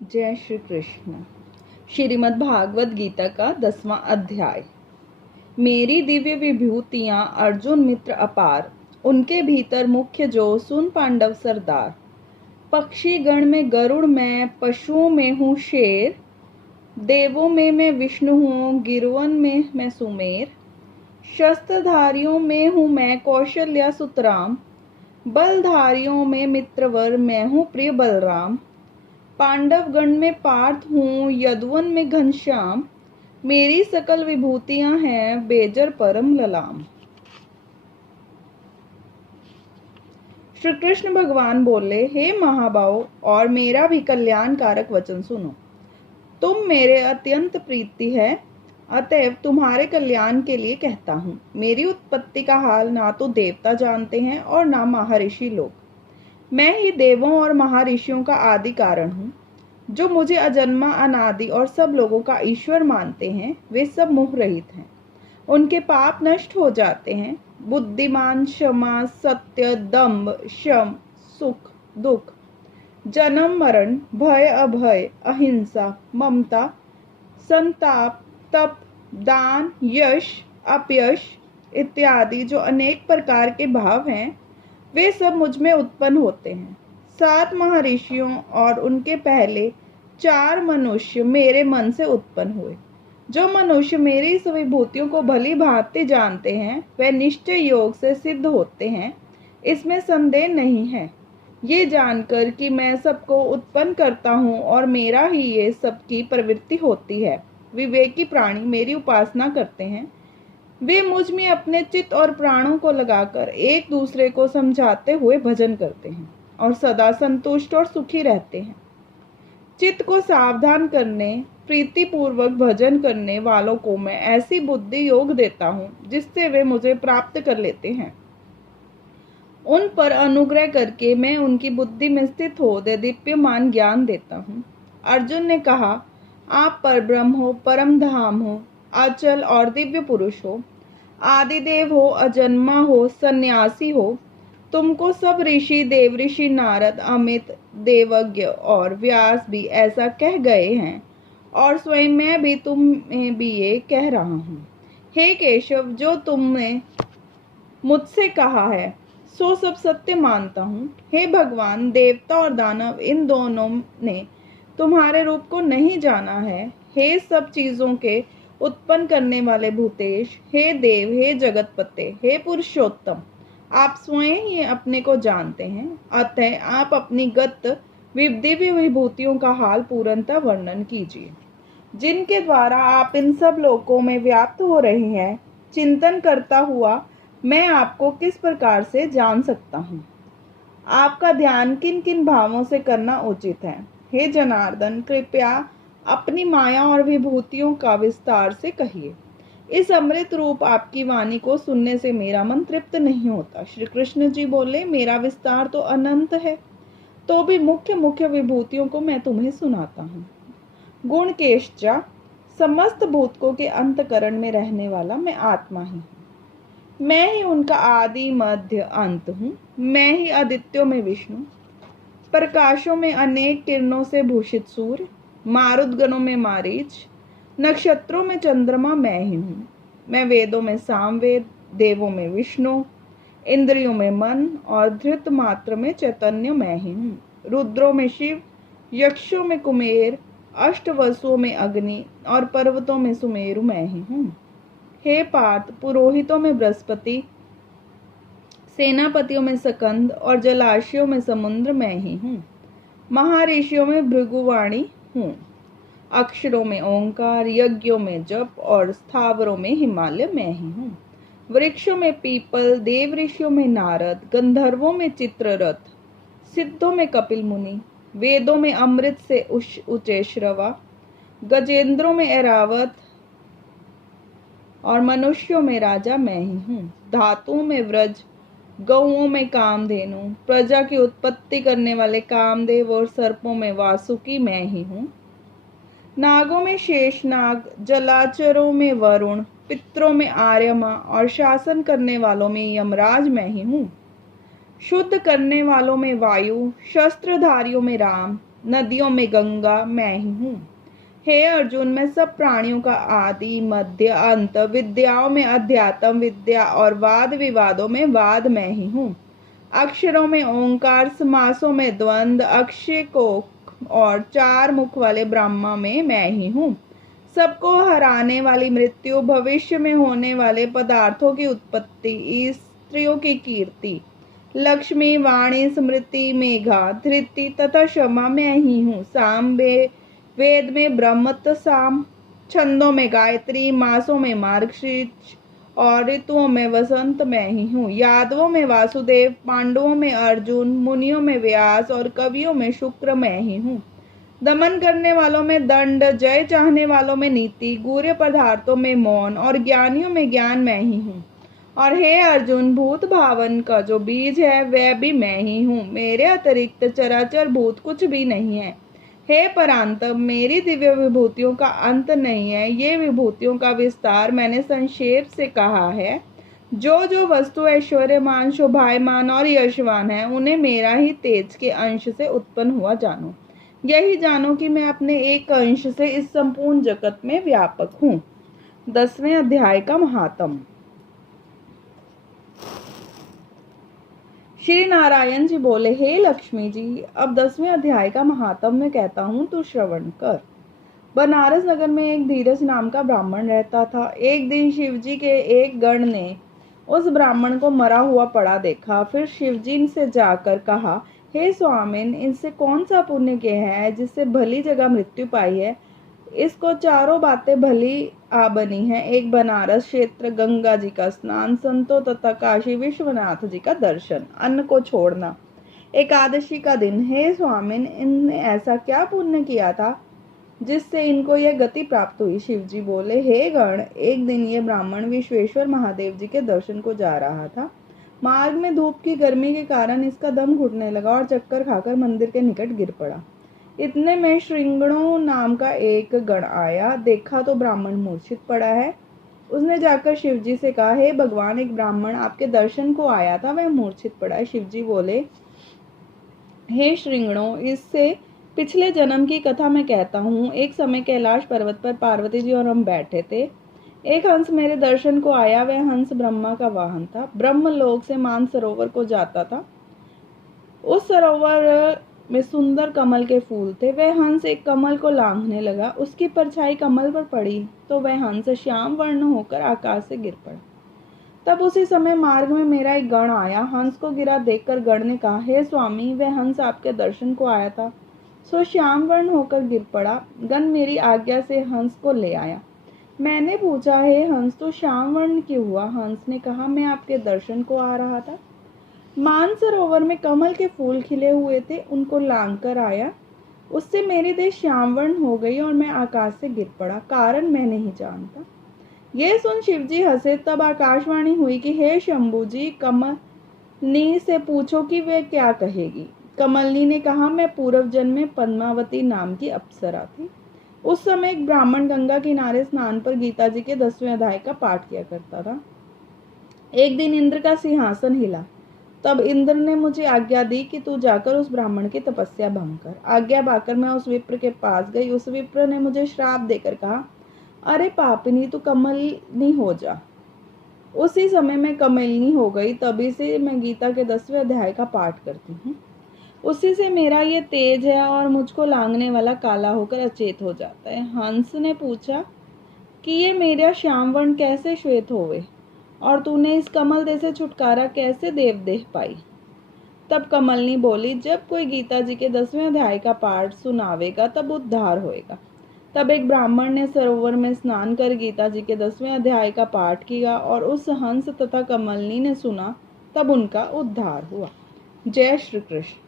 जय श्री कृष्ण। श्रीमद् भागवत गीता का 10वां अध्याय। मेरी दिव्य विभूतियां अर्जुन मित्र अपार, उनके भीतर मुख्य जो सुन पांडव सरदार। पक्षी गण में गरुड़ मैं, पशुओं में हूँ शेर, देवों में मैं विष्णु हूँ, गिरवन में मैं सुमेर। शस्त्रधारियों में हूँ मैं कौशल्या सुतराम, बलधारियों में मित्रवर मैं हूँ प्रिय बलराम। पांडव गण में पार्थ हूँ, यदुवन में घनश्याम, मेरी सकल विभूतियां हैं बेजर परम ललाम। श्री कृष्ण भगवान बोले, हे महाबाहो, और मेरा भी कल्याणकारक वचन सुनो। तुम मेरे अत्यंत प्रीति है, अतएव तुम्हारे कल्याण के लिए कहता हूँ। मेरी उत्पत्ति का हाल ना तो देवता जानते हैं और ना महर्षि लोग। मैं ही देवों और महर्षियों का आदि कारण हूँ। जो मुझे अजन्मा, अनादि और सब लोगों का ईश्वर मानते हैं, वे सब मोह रहित हैं। उनके पाप नष्ट हो जाते हैं। बुद्धिमान, क्षमा, सत्य, दम्भ, शम, सुख, दुख, जन्म मरण, भय अभय, अहिंसा, ममता, संताप, तप, दान, यश, अपयश इत्यादि जो अनेक प्रकार के भाव हैं, वे सब मुझ में उत्पन्न होते हैं। 7 महर्षियों और उनके पहले 4 मनुष्य मेरे मन से उत्पन्न हुए। जो मनुष्य मेरी इस विभूतियों को भली भांति जानते हैं, वे निश्चय योग से सिद्ध होते हैं, इसमें संदेह नहीं है। ये जानकर कि मैं सबको उत्पन्न करता हूँ और मेरा ही ये सबकी प्रवृत्ति होती है, विवेकी प्राणी मेरी उपासना करते हैं। वे मुझ में अपने चित्त और प्राणों को लगाकर एक दूसरे को समझाते हुए भजन करते हैं और सदा संतुष्ट और सुखी रहते हैं। चित्त को सावधान करने, प्रीति पूर्वक भजन करने वालों को मैं ऐसी बुद्धि योग देता हूँ जिससे वे मुझे प्राप्त कर लेते हैं। उन पर अनुग्रह करके मैं उनकी बुद्धि में स्थित हो दिव्यमान ज्ञान देता हूँ। अर्जुन ने कहा, आप परब्रह्म हो, परम धाम हो, अचल और दिव्य पुरुष हो, आदिदेव हो, अजन्मा हो, सन्यासी हो। तुमको सब ऋषि, देवऋषि, नारद, अमित, देवज्ञ और व्यास भी ऐसा कह गए हैं, और स्वयं मैं भी तुम्हें भी ये कह रहा हूँ। हे केशव, जो तुमने मुझसे कहा है सो सब सत्य मानता हूँ। हे भगवान, देवता और दानव इन दोनों ने तुम्हारे रूप को नहीं जाना है। हे सब चीजों के उत्पन्न करने वाले भूतेश, हे देव, हे जगतपते, हे पुरुषोत्तम, आप स्वयं ही अपने को जानते हैं। अतः आप अपनी गत दिव्य विभूतियों का हाल पूर्णतः वर्णन कीजिए, जिनके द्वारा आप इन सब लोकों में व्याप्त हो रहे हैं। चिंतन करता हुआ मैं आपको किस प्रकार से जान सकता हूँ? आपका ध्यान किन किन भावों से करना उचित है? हे जनार्दन, कृपया अपनी माया और विभूतियों का विस्तार से कहिए। इस अमृत रूप आपकी वाणी को सुनने से मेरा मन तृप्त नहीं होता। श्री कृष्ण जी बोले, मेरा विस्तार तो अनंत है, तो भी मुख्य मुख्य विभूतियों को मैं तुम्हें सुनाता हूँ। गुण केशचा, समस्त भूतकों के अंतकरण में रहने वाला मैं आत्मा ही हूँ। मैं ही उनका आदि मध्य अंत हूँ। मैं ही आदित्यों में विष्णु, प्रकाशों में अनेक किरणों से भूषित सूर्य, मारुतगणों में मारीच, नक्षत्रों में चंद्रमा मैं ही हूँ। मैं वेदों में सामवेद, देवों में विष्णु, इंद्रियों में मन और धृत मात्र में चैतन्य मैं ही हूँ। रुद्रों में शिव, यक्षों में कुमेर, अष्टवसुओं में अग्नि और पर्वतों में सुमेरु मैं ही हूँ। हे पार्थ, पुरोहितों में बृहस्पति, सेनापतियों में सकंद और जलाशयों में समुद्र मैं ही हूँ। महर्षियों में भृगुवाणी हूँ, अक्षरों में ओंकार, यज्ञों में जप और स्थावरों में हिमालय मैं ही हूँ। वृक्षों में पीपल, देव ऋषियों में नारद, गंधर्वों में चित्ररथ, सिद्धों में कपिल मुनि, वेदों में अमृत से उचेश्रवा, गजेंद्रों में ऐरावत और मनुष्यों में राजा मैं ही हूँ। धातुओं में व्रज, गौओं में कामधेनु, प्रजा की उत्पत्ति करने वाले कामदेव और सर्पों में वासुकी मैं ही हूँ। नागों में शेषनाग, जलाचरों में वरुण, पितरों में आर्यमा और शासन करने वालों में यमराज मैं ही हूँ। शुद्ध करने वालों में वायु, शस्त्रधारियों में राम, नदियों में गंगा मैं ही हूँ। हे अर्जुन, मैं सब प्राणियों का आदि मध्य अंत, विद्याओं में अध्यात्म विद्या और वाद विवादों में वाद मैं ही हूँ। अक्षरों में ओंकार, समासों में द्वंद्व, अक्षय कोक और चार मुख वाले ब्रह्मा में मैं ही हूँ। सबको हराने वाली मृत्यु, भविष्य में होने वाले पदार्थों की उत्पत्ति, स्त्रियों की कीर्ति, लक्ष्मी, वाणी, स्मृति, मेघा, धृति तथा क्षमा मैं ही हूँ। साम वेद में ब्रह्मत्व साम, छंदों में गायत्री, मासों में मार्गशीर्ष और ऋतुओं में वसंत मैं ही हूँ। यादवों में वासुदेव, पांडवों में अर्जुन, मुनियों में व्यास और कवियों में शुक्र मैं ही हूँ। दमन करने वालों में दंड, जय चाहने वालों में नीति, गूढ़ पदार्थों में मौन और ज्ञानियों में ज्ञान मैं ही हूँ। और हे अर्जुन, भूत भावन का जो बीज है वह भी मैं ही हूँ। मेरे अतिरिक्त चराचर भूत कुछ भी नहीं है। हे परांत, मेरी दिव्य विभूतियों का अंत नहीं है। ये विभूतियों का विस्तार मैंने संक्षेप से कहा है। जो जो वस्तु ऐश्वर्यमान, शोभायमान और यशवान है, उन्हें मेरा ही तेज के अंश से उत्पन्न हुआ जानो। यही जानो कि मैं अपने एक अंश से इस संपूर्ण जगत में व्यापक हूँ। 10वें अध्याय का महात्म। श्री नारायण जी बोले, हे लक्ष्मी जी, अब 10वें अध्याय का महात्म मैं कहता हूँ, तू श्रवण कर। बनारस नगर में एक धीरज नाम का ब्राह्मण रहता था। एक दिन शिवजी के एक गण ने उस ब्राह्मण को मरा हुआ पड़ा देखा। फिर शिवजी से जाकर कहा, हे स्वामिन, इनसे कौन सा पुण्य किया है जिससे भली जगह मृत्यु पाई है। इसको चारों बातें भली आ बनी है। एक बनारस क्षेत्र, गंगा जी का स्नान, संतों तथा काशी विश्वनाथ जी का दर्शन, अन्न को छोड़ना, एकादशी का दिन। हे स्वामिन, इनने ऐसा क्या पुण्य किया था जिससे इनको यह गति प्राप्त हुई। शिवजी बोले, हे गण, एक दिन ये ब्राह्मण विश्वेश्वर महादेव जी के दर्शन को जा रहा था। मार्ग में धूप की गर्मी के कारण इसका दम घुटने लगा और चक्कर खाकर मंदिर के निकट गिर पड़ा। इतने में श्रृंगणों नाम का एक गण आया। देखा तो ब्राह्मण मूर्छित पड़ा है। उसने जाकर शिवजी से कहा, हे भगवान, एक ब्राह्मण आपके दर्शन को आया था, वह मूर्छित पड़ा है। शिवजी बोले, हे श्रृंगणों, इससे पिछले जन्म की कथा मैं कहता हूँ। एक समय कैलाश पर्वत पर पार्वती जी और हम बैठे थे। एक हंस मेरे दर्शन को आया। वह हंस ब्रह्मा का वाहन था। ब्रह्मलोक से मानसरोवर को जाता था। उस सरोवर में सुंदर कमल के फूल थे। वह हंस एक कमल को लांघने लगा। उसकी परछाई कमल पर पड़ी तो वह हंस श्याम वर्ण होकर आकाश से गिर पड़ा। तब उसी समय मार्ग में मेरा एक गण आया। हंस को गिरा देखकर गण ने कहा, हे स्वामी, वह हंस आपके दर्शन को आया था, सो श्याम वर्ण होकर गिर पड़ा। गण मेरी आज्ञा से हंस को ले आया। मैंने पूछा, हे हंस, तो श्याम वर्ण क्यों हुआ। हंस ने कहा, मैं आपके दर्शन को आ रहा था। मानसरोवर में कमल के फूल खिले हुए थे, उनको लांघ कर आया। उससे मेरी देह श्यामवर्ण हो गई और मैं आकाश से गिर पड़ा। कारण मैं नहीं जानता। यह सुन शिवजी हंसे। तब आकाशवाणी हुई कि हे शंभू जी, कमलनी से पूछो कि वह क्या कहेगी। कमलनी ने कहा, मैं पूर्व जन्म में पद्मावती नाम की अप्सरा थी। उस समय एक ब्राह्मण गंगा किनारे स्नान पर गीता जी के 10वें अध्याय का पाठ किया करता था। एक दिन इंद्र का सिंहासन हिला। तब इंद्र ने मुझे आज्ञा दी कि तू जाकर उस ब्राह्मण की तपस्या भंग कर। आज्ञा पाकर मैं उस विप्र के पास गई। उस विप्र ने मुझे श्राप देकर कहा, अरे पापिनी, तू कमलनी हो जा। उसी समय मैं कमलनी हो गई। तभी से मैं गीता के 10वें अध्याय का पाठ करती हूँ। उसी से मेरा ये तेज है और मुझको लांघने वाला काला होकर अचेत हो जाता है। हंस ने पूछा कि ये मेरा श्यामवर्ण कैसे श्वेत होवे और तूने इस कमल देह से छुटकारा कैसे देवदेह पाई। तब कमलनी बोली, जब कोई गीता जी के 10वें अध्याय का पाठ सुनावेगा तब उद्धार होएगा। तब एक ब्राह्मण ने सरोवर में स्नान कर गीता जी के 10वें अध्याय का पाठ किया और उस हंस तथा कमलनी ने सुना। तब उनका उद्धार हुआ। जय श्री कृष्ण।